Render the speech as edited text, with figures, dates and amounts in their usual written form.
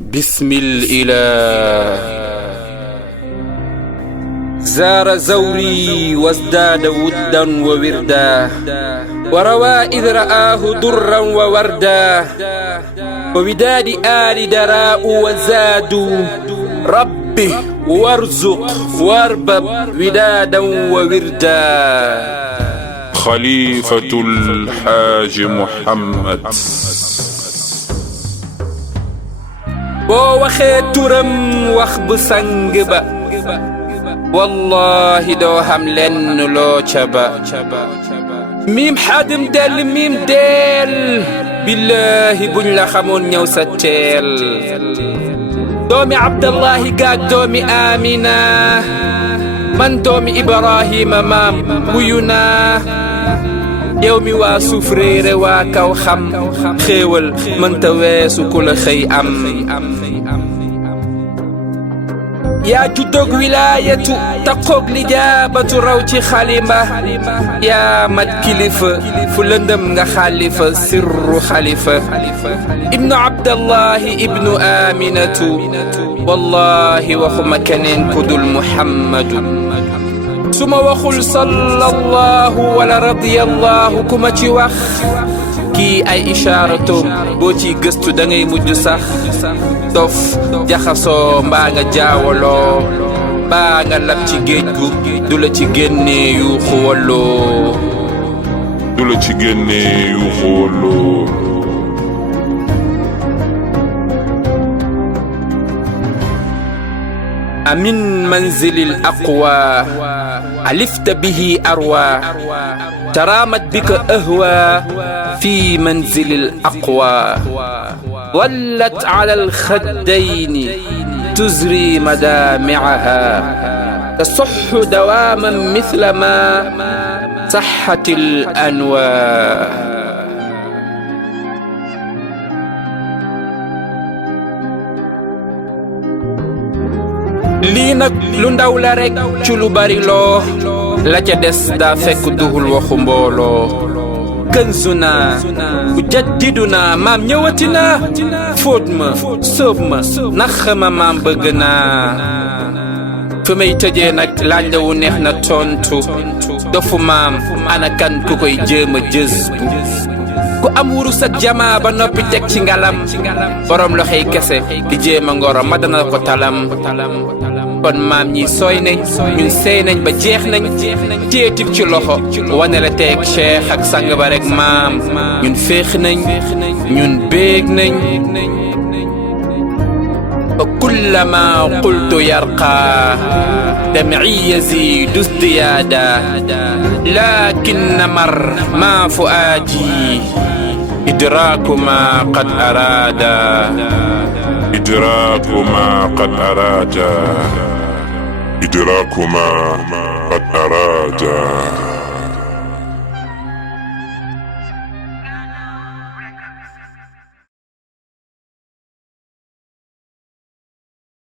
بسم الإله زار زوري وازداد ودا ووردا وروى إذ رآه درا ووردا ووداد آل دراء وزادوا ربه وارزق واربب ودادا ووردا خليفة الحاج محمد boo waxee turam wax bu sang ba wallahi doo xam lenn loo ca ba miim xaadim del miim del billahi buñ la xamoon ñëw sa teel doomi abdallahi gaag doomi amina man doomi ibrahima maam wuyu naa yow mi waa suuf réere waa kaw xam xéewal mënta weesu ku la xëy am yaa juddoog wilaayatu taqoog lijaabatu raw ci xalimba yaa mat kilifa fu lëndëm nga xalifa sirru xalifa ibnu abdallahi ibnu aminatu wallahi waxuma keneen ku dul muhammadu suma waxul sallallahu wala radiyallahu ku ma ci wax kii ay ishaaratoom boo ci gëstu da ngay mujj sax dof jaxasoo mbaa nga jaawaloo mbaa nga lab ci géej gu du la ci génnee yu xuwaloo du la ci génnee yu xuwaloo من منزل الأقوى ألفت به أروى ترامت بك أهوى في منزل الأقوى ظلت على الخدين تزري مدامعها تصح دواما مثلما صحت الأنوى lii nag lu ndaw la rekk ci lu bari loo la ca des daa fekk duhul waxu mbooloo kënzuna mujaddiduna maam ñëwati na fóot ma sóob ma nax ma maam bëgg naa fi may tëjee nag laaj la wu neex na tontu dofu maam ana kan ku koy jéem a jës bu ku am wurus ak jamaa ba noppi teg ci ngalam borom loxoy kese di jéem a ngoro ma dana ko talam kon maam ñi sooy nañ ñun seey nañ ba jeex nañ téetib ci loxo wane la teeg cheikh ak sang ba rek maam ñun féex nañ ñun béeg nañ fa kullama qultu yarqa dam'i yazidu izdiyaada lakin mar ma fuaadi idraaku ma qad araada إدراك ما قد أراد إدراك ما قد أراد